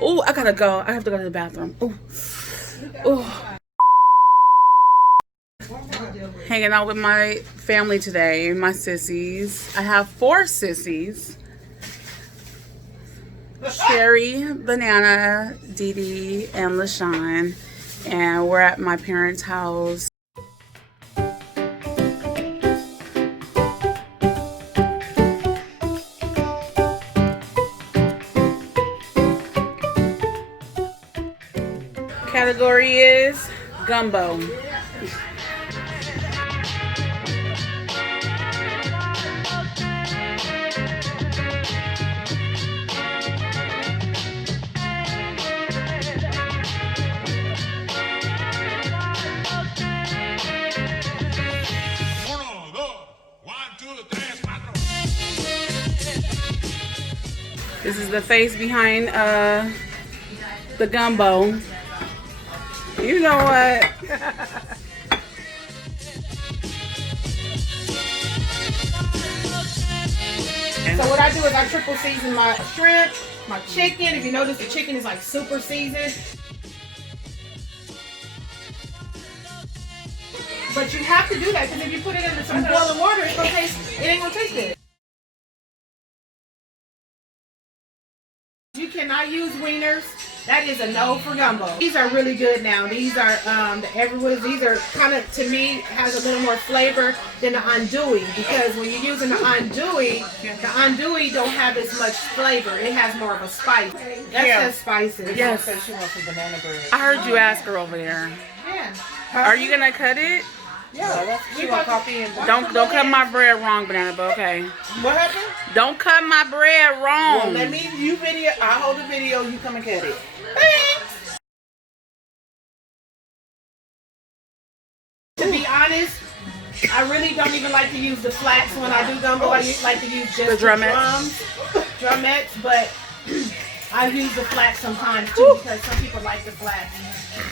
Oh, I gotta go. I have to go to the bathroom. Oh, oh. Hanging out with my family today, my sissies. I have 4 sissies. Sherry, Banana, Dee Dee, and LaShone. And we're at my parents' house. Category is gumbo. This is the face behind the gumbo. You know what? So what I do is I triple season my shrimp, my chicken. If you notice, the chicken is like super seasoned. But you have to do that because if you put it in some boiling water, it ain't gonna taste good. You cannot use wieners. That is a no for gumbo. These are really good now. These are the everwood. These are kind of, to me, has a little more flavor than the andouille, because when you're using the andouille don't have as much flavor. It has more of a spice. That's just spices. Yes. She wants some banana bread. I heard you ask her over there. Yeah. Are you gonna cut it? Yeah, she want coffee and Don't cut my bread wrong, Banana, but okay. what happened? Don't cut my bread wrong. Well, let me, you video, I hold the video, you come and cut it. Thanks. To be honest, I really don't even like to use the flats when I do gumbo. I like to use just the drumettes, but I use the flats sometimes too because some people like the flats.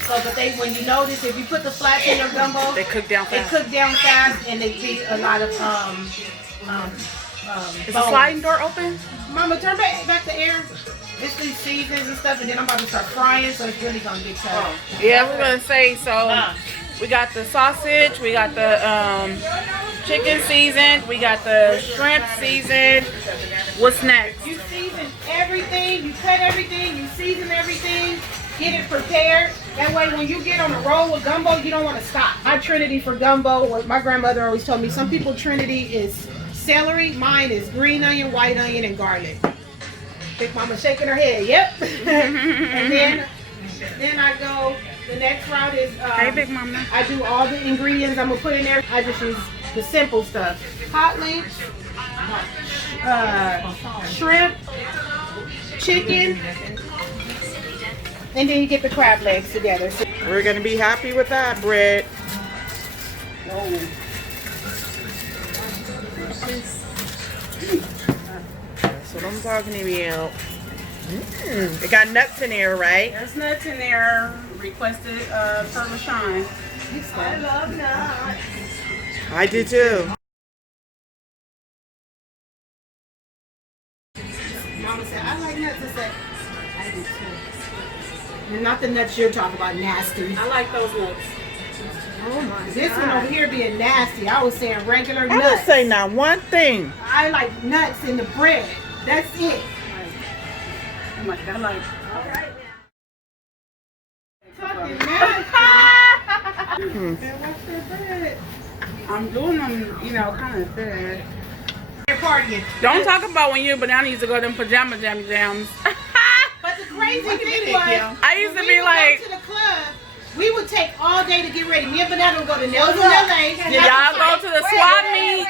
So, but when you notice, if you put the flats in your gumbo, they cook down fast. They cook down fast, and they beat a lot of Is the sliding door open? Mama, turn back the air. It's these seasons and stuff, and then I'm about to start frying, so it's really gonna get tough. Yeah, we're gonna say so. We got the sausage, we got the chicken seasoned, we got the shrimp seasoned. What's next? You season everything, you cut everything, you season everything, get it prepared. That way when you get on a roll with gumbo, you don't want to stop. My trinity for gumbo, what my grandmother always told me, some people trinity is celery, mine is green onion, white onion, and garlic. Big Mama shaking her head, yep. And then I go, the next round is, Hey, Big Mama. I do all the ingredients I'm going to put in there. I just use the simple stuff. Hot links, shrimp, chicken, and then you get the crab legs together. So We're going to be happy with that bread. That's what I'm talking about. It got nuts in there, right? There's nuts in there. Requested for LaShone. I love nuts. I do too. Mama said, I like nuts. I said, I do too. And not the nuts you're talking about, nasty. I like those nuts. Oh my! This one over here being nasty. I was saying regular nuts. I didn't say not one thing. I like nuts in the bread. That's it. Oh my God, I like. All right now. I'm doing them, you know, kind of thick. You're partying. Don't talk about when you and Banana used to go to them pajama jams. But the crazy thing was, I used to when be we would like, go to the club, we would take all day to get ready. Me and Banana would go to Nels in LA. y'all go to the swap meet.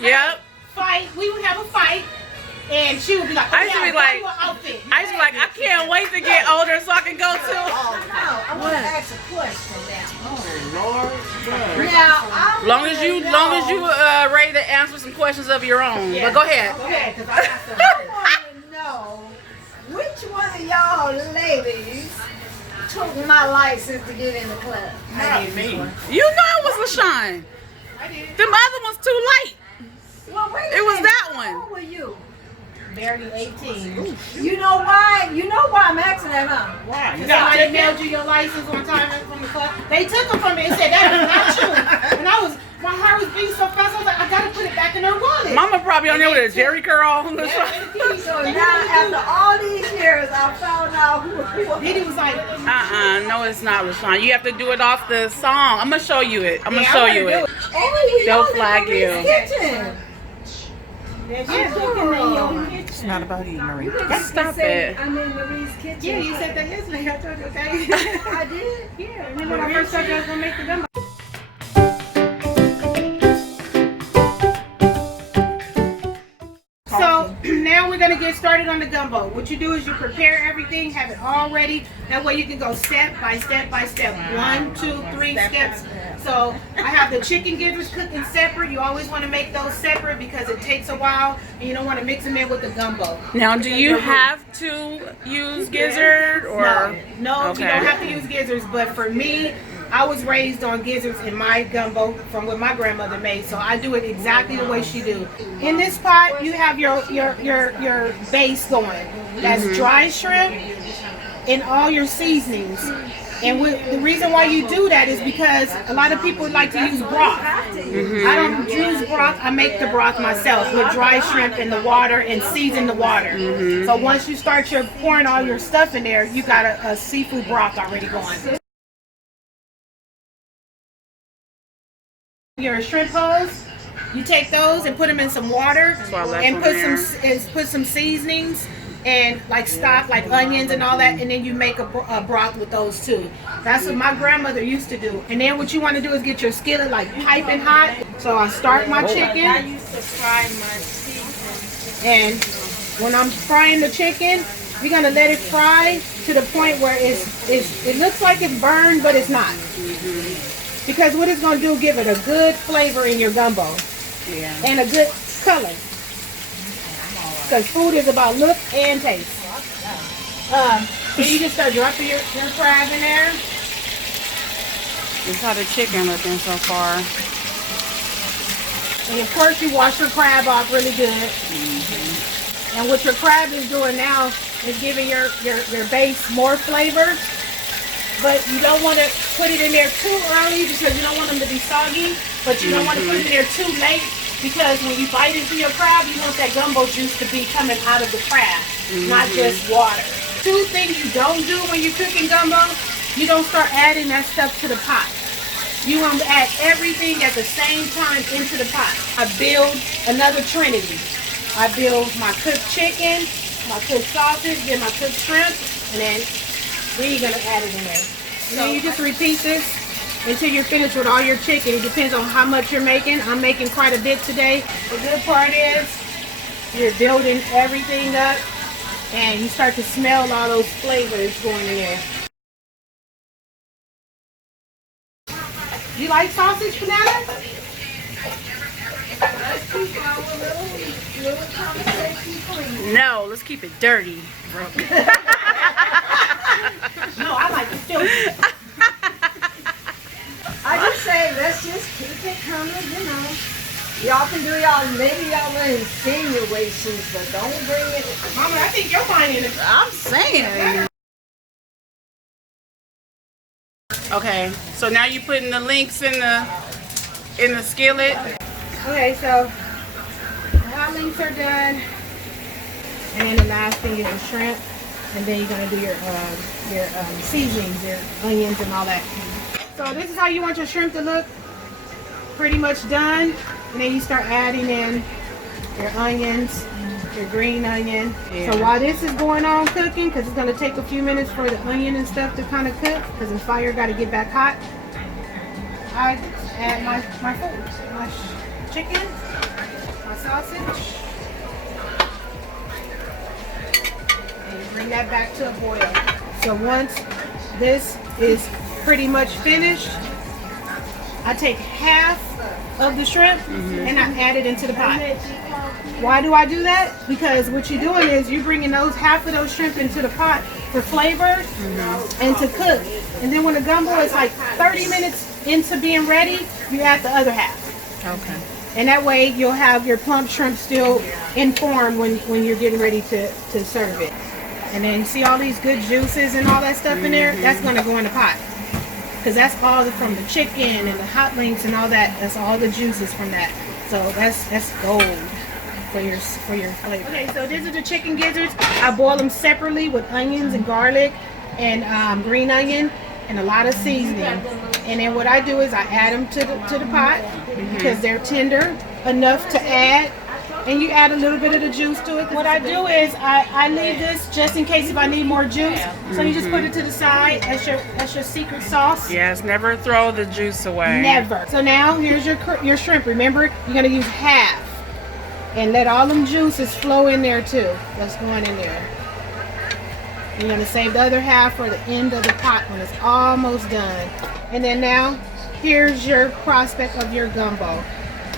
Yep. Fight. We would have a fight. And she would be like, I used to be like, I can't wait to get older so I can go to. Oh, no. I want to ask a question now. Oh, Lord. Now, Long as you ready to answer some questions of your own. Yeah. But go ahead. Okay, because I got some. I want to know which one of y'all ladies took my license to get in the club. Not me. You know it was LaShone. I did. Them other ones too late. Well, wait a It was minute. that How one. old were you? barely 18. You know why? You know why I'm asking that, huh? Wow, you Somebody got mailed you your license one time from the club. They took them from me and said that is not true. And my heart was beating so fast. I was like, I gotta put it back in her wallet. Mama probably on there with a Jerry curl. So now, after all these years, I found out who Diddy was like, No, it's not, LaShone. You have to do it off the song. I'm gonna show you it. I'm gonna Yeah, I show wanna you do it. oh, They'll y'all in flag Marie's you. Kitchen. yeah, cooking in your kitchen. It's not about you, Marie. Let's Stop say it. I'm in Marie's kitchen. Yeah, you said that yesterday. I told you, okay? I did. Yeah, and then when I first told you I was gonna make the gumbo. So now we're gonna get started on the gumbo. What you do is you prepare everything, have it all ready. That way you can go step by step by step. 1, 2, 3 steps. So I have the chicken gizzards cooking separate. You always want to make those separate because it takes a while and you don't want to mix them in with the gumbo. Now, do you have to use gizzard or? No, Okay. you don't have to use gizzards, but for me, I was raised on gizzards in my gumbo from what my grandmother made, so I do it exactly the way she do. In this pot, you have your base going. That's dry shrimp and all your seasonings. And the reason why you do that is because a lot of people like to use broth. I don't use broth. I make the broth myself with dry shrimp in the water and season the water. So once you start pouring all your stuff in there, you got a seafood broth already going. Your shrimp hulls, you take those and put them in some water and put some seasonings and like stock, like onions and all that, and then you make a broth with those too. That's what my grandmother used to do. And then what you want to do is get your skillet like piping hot. So I start my chicken. I used to fry my seafood. And when I'm frying the chicken, you're gonna let it fry to the point where it looks like it's burned, but it's not. Because what it's going to do, give it a good flavor in your gumbo. Yeah. And a good color. Because food is about look and taste. So you just start dropping your crab in there. It's how the chicken looking so far. And of course you wash your crab off really good. And what your crab is doing now is giving your base more flavor. But you don't want to put it in there too early because you don't want them to be soggy. But you don't want to put it in there too late because when you bite into your crab, you want that gumbo juice to be coming out of the crab, not just water. 2 things you don't do when you're cooking gumbo, you don't start adding that stuff to the pot. You want to add everything at the same time into the pot. I build another trinity. I build my cooked chicken, my cooked sausage, then my cooked shrimp, and then you're going to add it in there. And then you just repeat this until you're finished with all your chicken. It depends on how much you're making. I'm making quite a bit today. The good part is you're building everything up and you start to smell all those flavors going in there. You like sausage, banana? No, let's keep it dirty. No, I like it too. I just say, let's just keep it coming, you know. Y'all can do maybe y'all insinuations, but don't bring it. Mama, I think you're buying it. I'm saying. Okay, so now you putting the links in the skillet. Okay, so the hot links are done. And then the last thing is the shrimp. And then you're gonna do your seasonings, your onions and all that. So this is how you want your shrimp to look. Pretty much done. And then you start adding in your onions, your green onion. Yeah. So while this is going on cooking, because it's gonna take a few minutes for the onion and stuff to kind of cook, because the fire got to get back hot, I add my food, my chicken, my sausage. Bring that back to a boil. So once this is pretty much finished, I take half of the shrimp and I add it into the pot. Why do I do that? Because what you're doing is you're bringing half of those shrimp into the pot for flavor and to cook. And then when the gumbo is like 30 minutes into being ready, you add the other half. Okay. And that way you'll have your plump shrimp still in form when you're getting ready to serve it. And then see all these good juices and all that stuff in there? That's gonna go in the pot. Because that's all from the chicken and the hot links and all that. That's all the juices from that. So that's gold for your flavor. Okay, so these are the chicken gizzards. I boil them separately with onions and garlic and green onion and a lot of seasoning. And then what I do is I add them to the pot because they're tender enough to add. And you add a little bit of the juice to it. What I do is I leave this just in case if I need more juice. So you just put it to the side. That's your secret sauce. Yes, never throw the juice away. Never. So now here's your shrimp. Remember, you're gonna use half, and let all them juices flow in there too. That's going in there. You're gonna save the other half for the end of the pot when it's almost done. And then now, here's your prospect of your gumbo,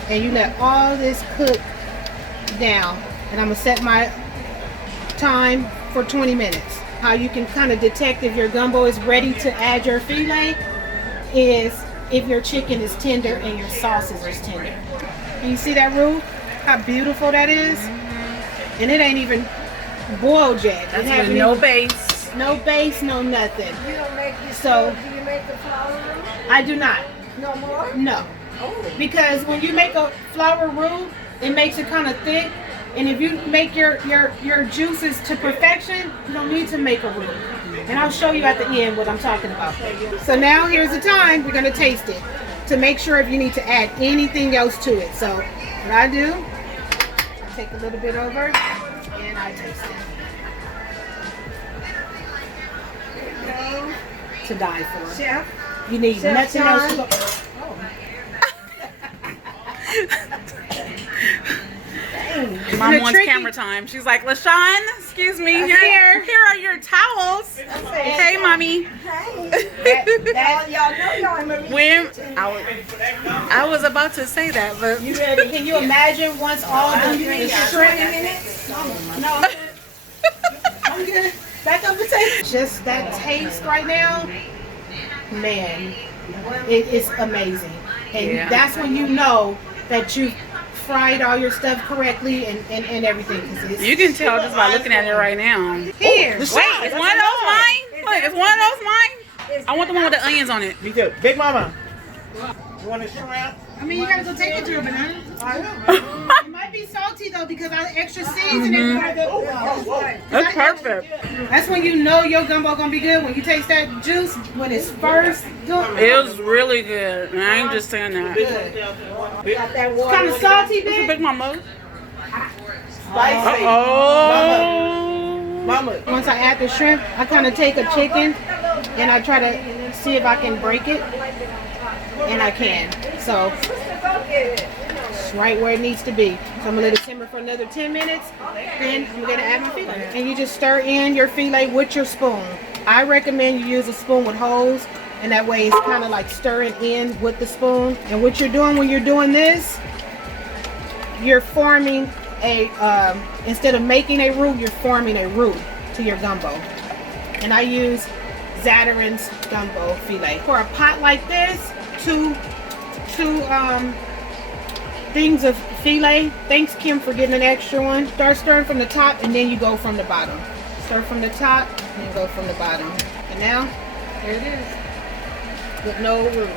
and you let all this cook down, and I'm gonna set my time for 20 minutes. How you can kind of detect if your gumbo is ready to add your filet is if your chicken is tender and your sauces is tender. And you see that roux? How beautiful that is? And it ain't even boiled yet. That's with no base. No base, no nothing. You don't make this. So Do you make the flour roux? I do not. No more? No. Oh. Because when you make a flour roux, it makes it kind of thick, and if you make your juices to perfection, you don't need to make a roux. And I'll show you at the end what I'm talking about. So now here's the time we're gonna taste it to make sure if you need to add anything else to it. So what I do, I take a little bit over and I taste it. To die for. Chef? You need Chef nothing else to John? go. Mom The wants tricky- camera time. She's like, LaShone, excuse me, here are your towels. Hey, mommy. Hey. Y'all know y'all in Marie's When kitchen. I was about to say that, but You ready? Can you imagine once all the shrimp? 20 minutes? No, I'm good. Back up the table. Just that taste right now, man, it is amazing. And Yeah. that's when you know that you fried all your stuff correctly and everything. 'Cause it's you can tell just by looking at it right now. here. Wait, is one of those mine? Look, is one of those mine? I want the one with the onions on it. Me too. Big Mama. You want a shrimp? I mean, you gotta go take it to her, banana. It might be salty though because I extra seasoning. That's perfect. That's when you know your gumbo gonna be good when you taste that juice when it's first good. It was really good. And I ain't just saying that. Got that water. Kind of salty, It's a bit. Big Mama. Spicy. Oh. Mama. Once I add the shrimp, I kind of take a chicken and I try to see if I can break it, and I can. So it's right where it needs to be. So I'm gonna let it simmer for another 10 minutes. Then I'm gonna add my filet, and you just stir in your filet with your spoon. I recommend you use a spoon with holes, and that way it's kind of like stirring in with the spoon. And what you're doing when you're doing this, you're forming a instead of making a roux, you're forming a roux to your gumbo. And I use Zatarain's gumbo filet for a pot like this. Two things of filet. Thanks, Kim, for getting an extra one. Start stirring from the top, and then you go from the bottom. Stir from the top, and then go from the bottom. And now, there it is, with no roux.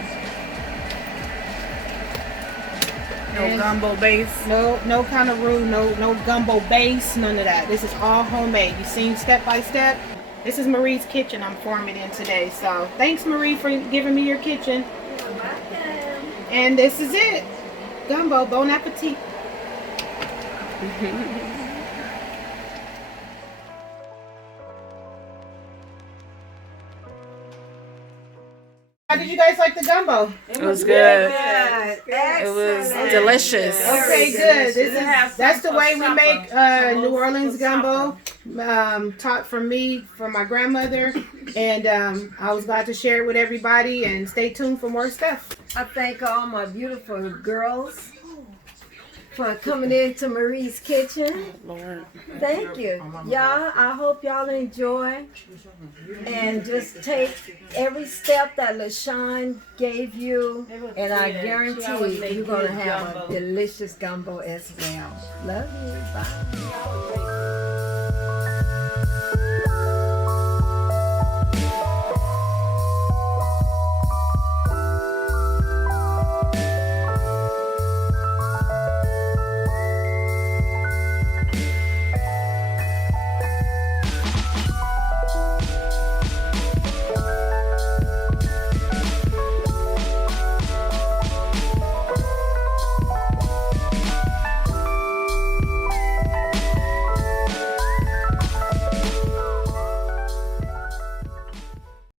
No gumbo base. No kind of roux, no gumbo base, none of that. This is all homemade. You've seen step by step. This is Marie's kitchen I'm forming in today. So thanks, Marie, for giving me your kitchen. And this is it. Gumbo, bon appetit. How did you guys like the gumbo? It was good. Good. It was Excellent. delicious. Okay, good. That's the way we make New Orleans gumbo, taught from me, from my grandmother, and I was glad to share it with everybody. And stay tuned for more stuff. I thank all my beautiful girls for coming into Marie's kitchen. Lord. Thank you. Y'all, I hope y'all enjoy and just take every step that LaShone gave you, and I guarantee you're going to have a delicious gumbo as well. Love you. Bye.